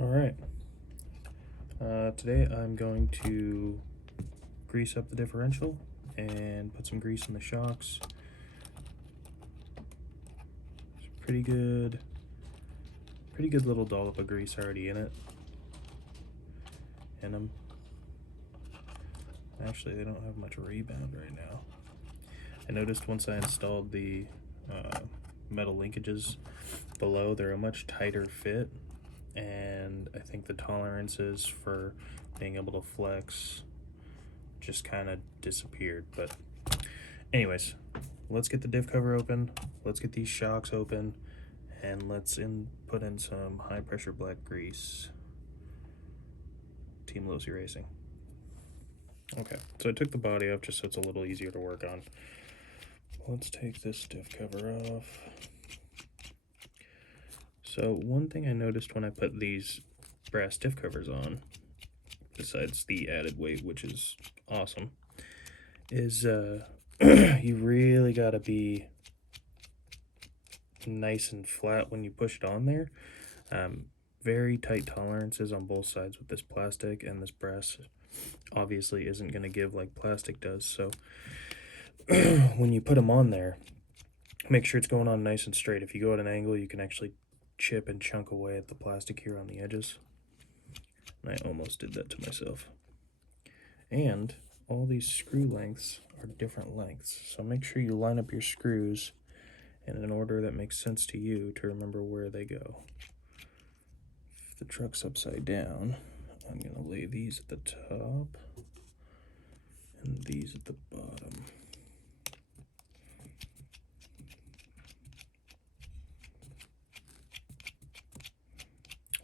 Alright, today I'm going to grease up the differential and put some grease in the shocks. It's pretty good little dollop of grease already in it. Actually, they don't have much rebound right now. I noticed once I installed the metal linkages below, they're a much tighter fit, and I think the tolerances for being able to flex just kind of disappeared. But anyways, let's get the diff cover open, let's get these shocks open, and let's put in some high pressure black grease. Team Losi Racing. Okay, so I took the body off just so it's a little easier to work on. Let's take this diff cover off. So one thing I noticed when I put these brass diff covers on, besides the added weight, which is awesome, is you really gotta be nice and flat when you push it on there. Very tight tolerances on both sides with this plastic, and this brass obviously isn't going to give like plastic does. So when you put them on there, make sure it's going on nice and straight. If you go at an angle, you can actually chip and chunk away at the plastic here on the edges. And I almost did that to myself. And all these screw lengths are different lengths, so make sure you line up your screws in an order that makes sense to you to remember where they go. If the truck's upside down, I'm going to lay these at the top and these at the bottom.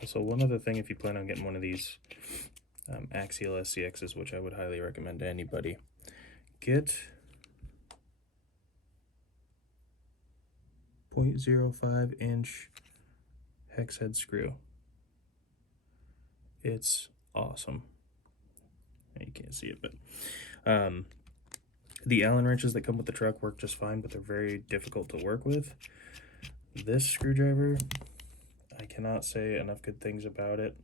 Also, one other thing, if you plan on getting one of these Axial Scx's, which I would highly recommend to anybody, get 0.05 inch hex head screw. It's awesome. You can't see it, but the Allen wrenches that come with the truck work just fine, but they're very difficult to work with. This screwdriver, I cannot say enough good things about it.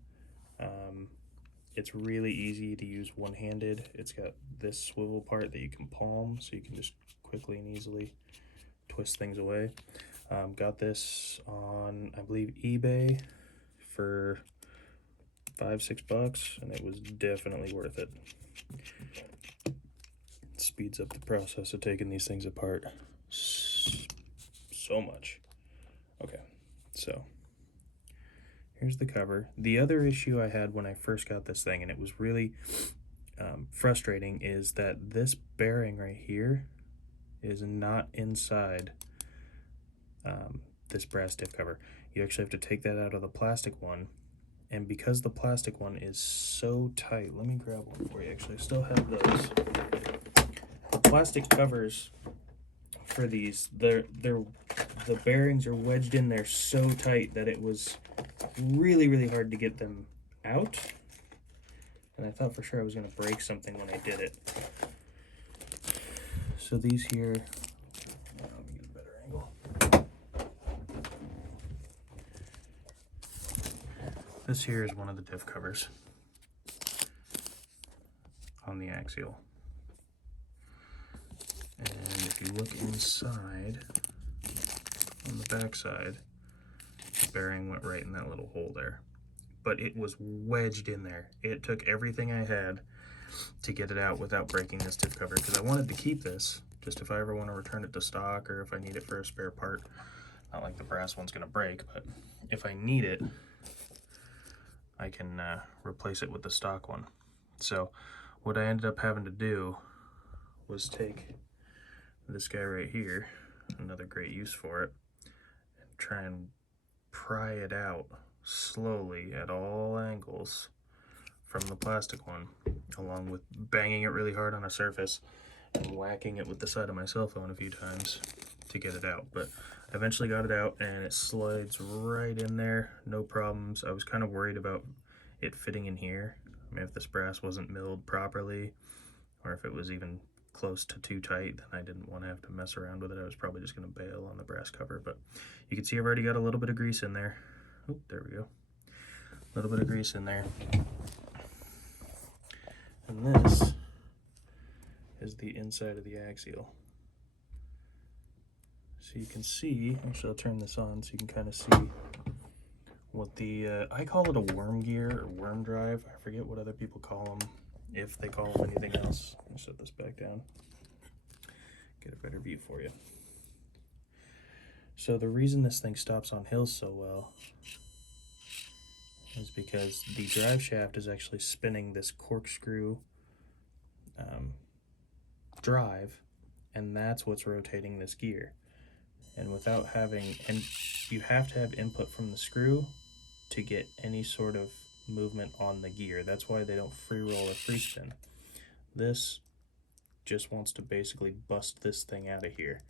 It's really easy to use one-handed. It's got this swivel part that you can palm, so you can just quickly and easily twist things away. Got this on, I believe, eBay for $5-6, and it was definitely worth it. It speeds up the process of taking these things apart so much. Okay, so here's the cover. The other issue I had when I first got this thing, and it was really frustrating, is that this bearing right here is not inside this brass diff cover. You actually have to take that out of the plastic one, and because the plastic one is so tight, let me grab one for you. Actually, I still have those. The plastic covers for these, the bearings are wedged in there so tight that it was really hard to get them out, and I thought for sure I was going to break something when I did it. So these here, let me get a better angle. This here is one of the diff covers on the Axial, and if you look inside, on the back side, the bearing went right in that little hole there, but it was wedged in there. It took everything I had to get it out without breaking this diff cover, because I wanted to keep this just if I ever want to return it to stock, or if I need it for a spare part. Not like the brass one's going to break, but if I need it, I can replace it with the stock one. So what I ended up having to do was take this guy right here, another great use for it, and try and pry it out slowly at all angles from the plastic one, along with banging it really hard on a surface and whacking it with the side of my cell phone a few times to get it out. But I eventually got it out, and it slides right in there, no problems. I was kind of worried about it fitting in here. I mean, if this brass wasn't milled properly, or if it was even close to too tight, then I didn't want to have to mess around with it. I was probably just going to bail on the brass cover, but you can see I've already got a little bit of grease in there. Oh, there we go. little bit of grease in there. And this is the inside of the axial. So you can see, actually I'll turn this on so you can kind of see what the, I call it a worm gear or worm drive. I forget what other people call them, if they call them anything else. Let me set this back down, get a better view for you. So the reason this thing stops on hills so well is because the drive shaft is actually spinning this corkscrew drive, and that's what's rotating this gear. And without having, and you have to have input from the screw to get any sort of movement on the gear. That's why they don't free roll or free spin. This just wants to basically bust this thing out of here.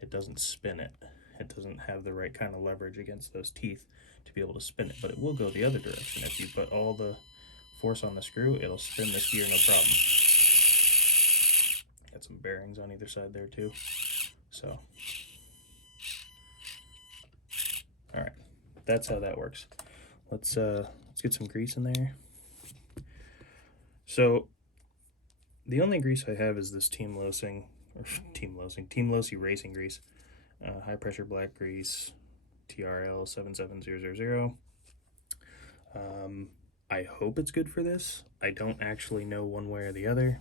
It doesn't spin it. It doesn't have the right kind of leverage against those teeth to be able to spin it, but it will go the other direction. If you put all the force on the screw, it'll spin this gear no problem. Got some bearings on either side there too. So, all right, that's how that works. Let's get some grease in there. So the only grease I have is this Team Losi racing grease, high pressure black grease, TRL 77000. I hope it's good for this. I don't actually know one way or the other.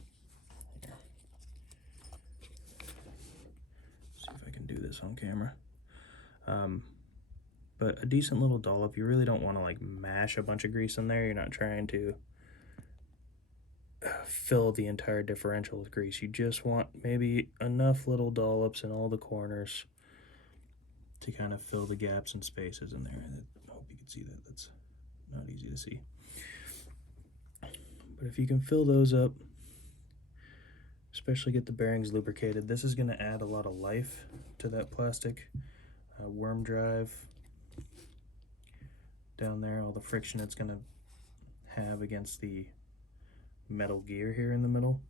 See if I can do this on camera. But a decent little dollop. You really don't want to like mash a bunch of grease in there. You're not trying to fill the entire differential with grease. You just want maybe enough little dollops in all the corners to kind of fill the gaps and spaces in there. I hope you can see that. That's not easy to see. But if you can fill those up, especially get the bearings lubricated, this is going to add a lot of life to that plastic worm drive down there. All the friction it's going to have against the metal gear here in the middle.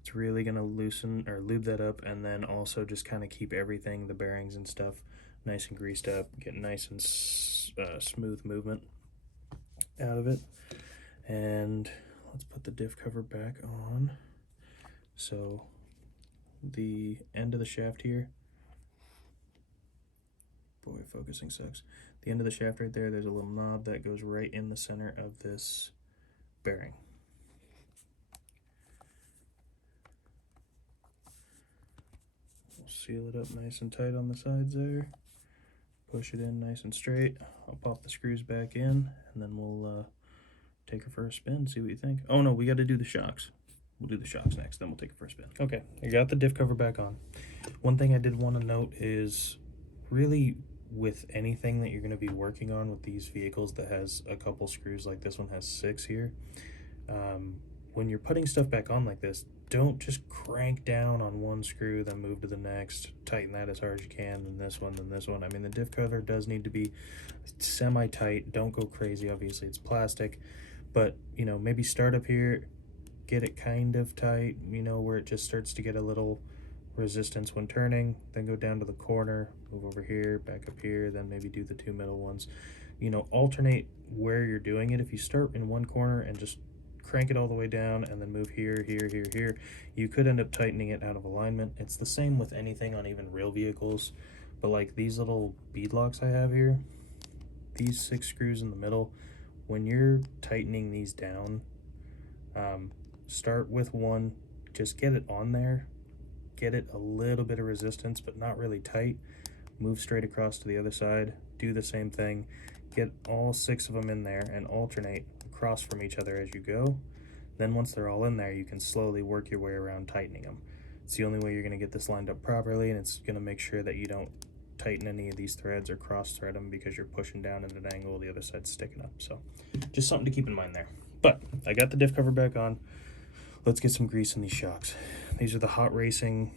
It's really going to loosen or lube that up, and then also just kind of keep everything, the bearings and stuff, nice and greased up, get nice and smooth movement out of it. And let's put the diff cover back on. So the end of the shaft here, boy, focusing sucks. The end of the shaft right there, there's a little knob that goes right in the center of this bearing. We'll seal it up nice and tight on the sides there. Push it in nice and straight. I'll pop the screws back in, and then we'll take her for a spin, see what you think. Oh no, we got to do the shocks. We'll do the shocks next, then we'll take it for a spin. Okay, I got the diff cover back on. One thing I did want to note is really with anything that you're going to be working on with these vehicles that has a couple screws, like this one has 6 here, when you're putting stuff back on like this, don't just crank down on one screw, then move to the next, tighten that as hard as you can, then this one, then this one. I mean, the diff cover does need to be semi-tight. Don't go crazy, obviously it's plastic, but you know, maybe start up here, get it kind of tight, you know, where it just starts to get a little resistance when turning, then go down to the corner, move over here, back up here, then maybe do the 2 middle ones. You know, alternate where you're doing it. If you start in one corner and just crank it all the way down and then move here, here, here, here, you could end up tightening it out of alignment. It's the same with anything on even real vehicles, but like these little bead locks I have here, these 6 screws in the middle, when you're tightening these down, start with one, just get it on there, get it a little bit of resistance but not really tight, move straight across to the other side, do the same thing, get all 6 of them in there and alternate across from each other as you go. Then once they're all in there, you can slowly work your way around tightening them. It's the only way you're going to get this lined up properly, and it's going to make sure that you don't tighten any of these threads or cross thread them because you're pushing down at an angle, the other side's sticking up. So just something to keep in mind there. But I got the diff cover back on. Let's get some grease in these shocks. These are the Hot Racing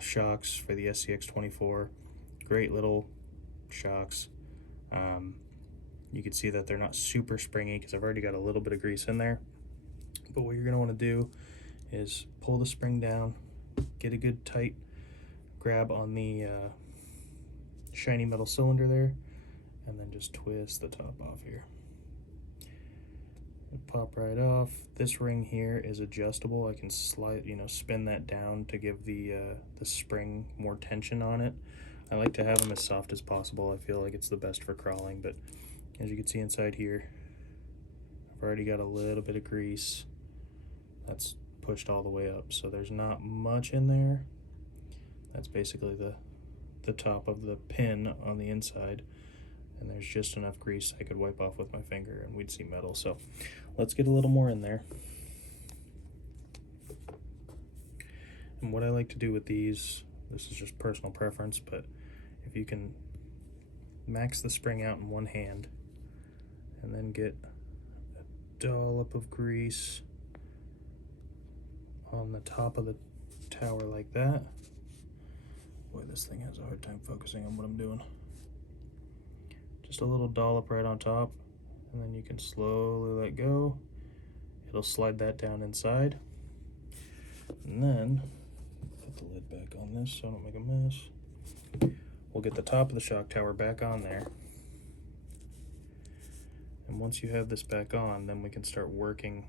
shocks for the Scx24. Great little shocks. You can see that they're not super springy because I've already got a little bit of grease in there. But what you're going to want to do is pull the spring down, get a good tight grab on the shiny metal cylinder there, and then just twist the top off here. pop right off. This ring here is adjustable. I can slide, spin that down to give the spring more tension on it. I like to have them as soft as possible. I feel like it's the best for crawling, but as you can see inside here, I've already got a little bit of grease. That's pushed all the way up, so there's not much in there. That's basically the top of the pin on the inside, and there's just enough grease I could wipe off with my finger and we'd see metal. So let's get a little more in there. And what I like to do with these, this is just personal preference, but if you can max the spring out in one hand and then get a dollop of grease on the top of the tower like that. Boy, this thing has a hard time focusing on what I'm doing. Just a little dollop right on top, and then you can slowly let go. It'll slide that down inside. And then, put the lid back on this so I don't make a mess. We'll get the top of the shock tower back on there. And once you have this back on, then we can start working.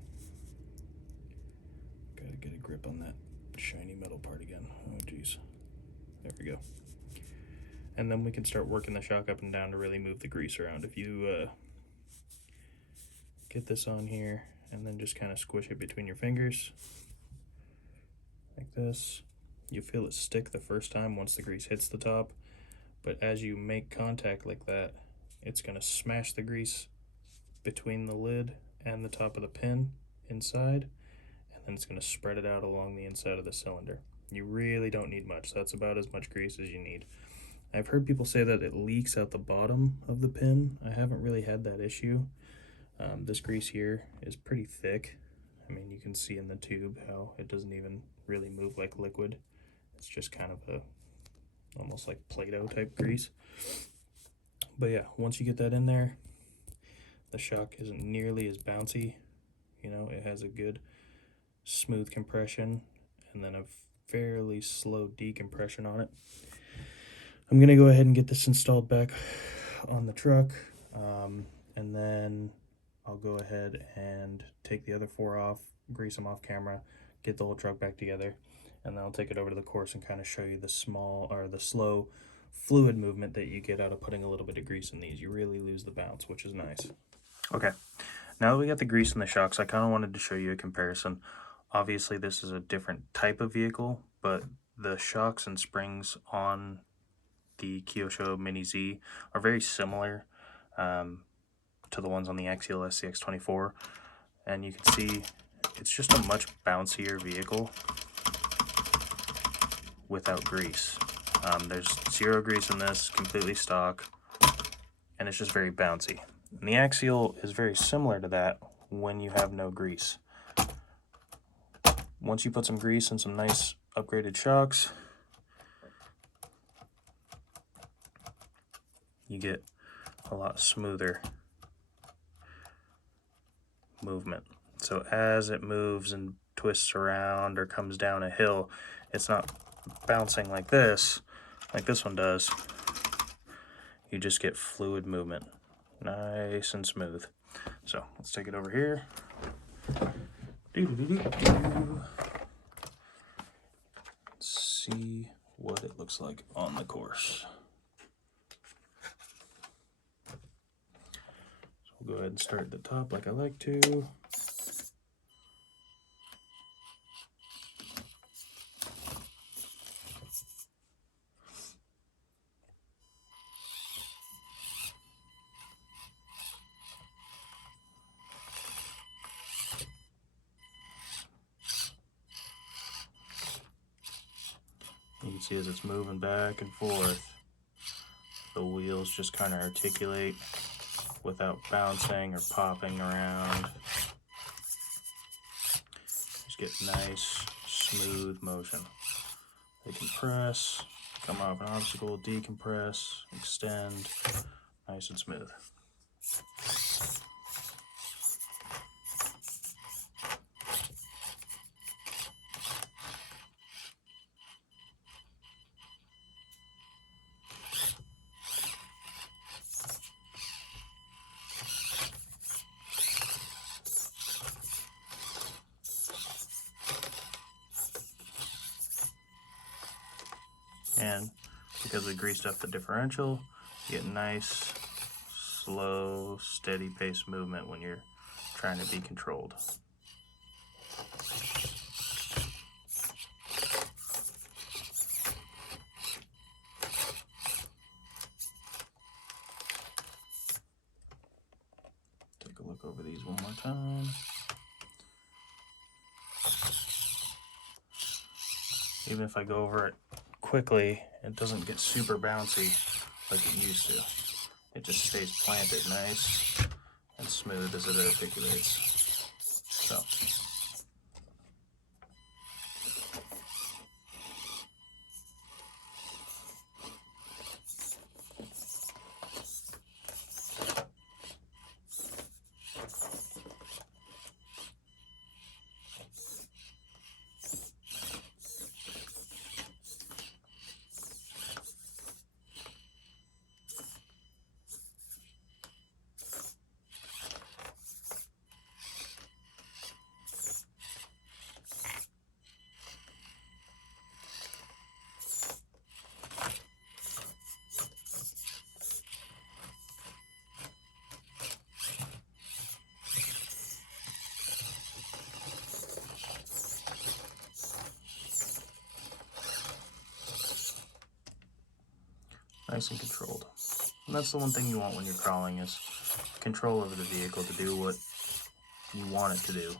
Gotta get a grip on that shiny metal part again. Oh geez. There we go. And then we can start working the shock up and down to really move the grease around. If you get this on here and then just kind of squish it between your fingers like this, you feel it stick the first time once the grease hits the top, but as you make contact like that, it's going to smash the grease between the lid and the top of the pin inside, and then it's going to spread it out along the inside of the cylinder. You really don't need much. That's about as much grease as you need. I've heard people say that it leaks out the bottom of the pin. I haven't really had that issue. This grease here is pretty thick. I mean, you can see in the tube how it doesn't even really move like liquid. It's just kind of almost like Play-Doh type grease. But yeah, once you get that in there, the shock isn't nearly as bouncy. It has a good smooth compression and then a fairly slow decompression on it. I'm gonna go ahead and get this installed back on the truck, and then I'll go ahead and take the other 4 off, grease them off camera, get the whole truck back together, and then I'll take it over to the course and kind of show you the slow fluid movement that you get out of putting a little bit of grease in these. You really lose the bounce, which is nice. Okay, now that we got the grease in the shocks, I kind of wanted to show you a comparison. Obviously, this is a different type of vehicle, but the shocks and springs on the Kyosho Mini Z are very similar to the ones on the Axial Scx24, and you can see it's just a much bouncier vehicle without grease. There's 0 grease in this, completely stock, and it's just very bouncy. And the Axial is very similar to that when you have no grease. Once you put some grease and some nice upgraded shocks, you get a lot smoother movement. So as it moves and twists around or comes down a hill, it's not bouncing like this one does. You just get fluid movement, nice and smooth. So let's take it over here. Let's see what it looks like on the course. We'll go ahead and start at the top like I like to. You can see as it's moving back and forth, the wheels just kind of articulate without bouncing or popping around. Just get nice, smooth motion. They compress, come off an obstacle, decompress, extend, nice and smooth. because we greased up the differential, you get nice, slow, steady pace movement when you're trying to be controlled. Take a look over these one more time. Even if I go over it quickly, it doesn't get super bouncy like it used to. It just stays planted nice and smooth as it articulates. So. Nice and controlled. And that's the one thing you want when you're crawling, is control over the vehicle to do what you want it to do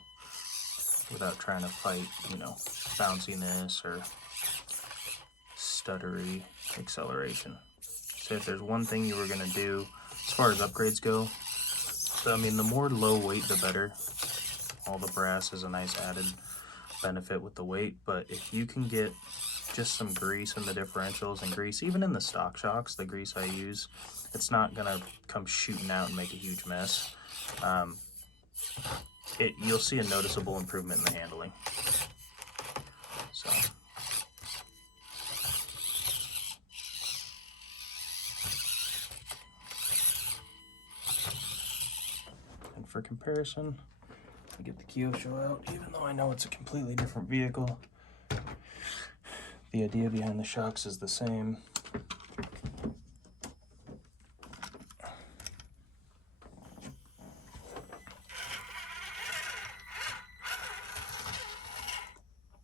without trying to fight, you know, bounciness or stuttery acceleration. So if there's one thing you were going to do as far as upgrades go, I mean, the more low weight the better. All the brass is a nice added benefit with the weight, but if you can get just some grease in the differentials and grease even in the stock shocks, the grease I use, it's not gonna come shooting out and make a huge mess. You'll see a noticeable improvement in the handling. So. And for comparison, I get the Kyosho out, even though I know it's a completely different vehicle. The idea behind the shocks is the same.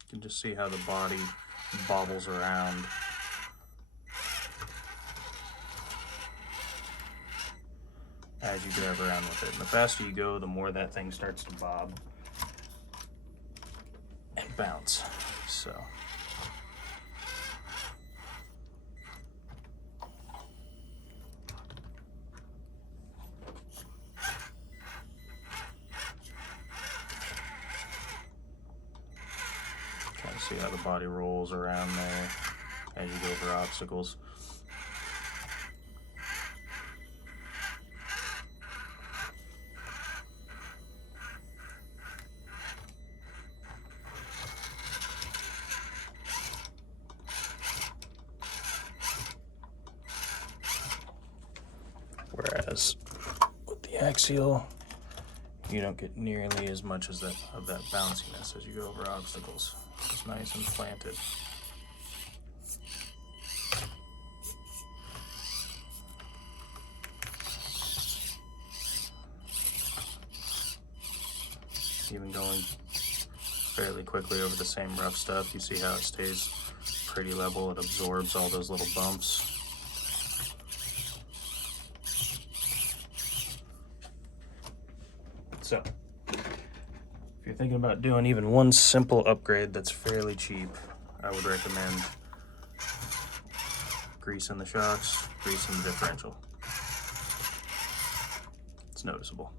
You can just see how the body bobbles around. As you drive around with it. And the faster you go, the more that thing starts to bob and bounce. So. See how the body rolls around there as you go over obstacles. Whereas with the Axial, you don't get nearly as much as that bounciness as you go over obstacles. It's nice and planted. Even going fairly quickly over the same rough stuff, you see how it stays pretty level. It absorbs all those little bumps. So, if you're thinking about doing even one simple upgrade that's fairly cheap, I would recommend greasing the shocks, greasing the differential. It's noticeable.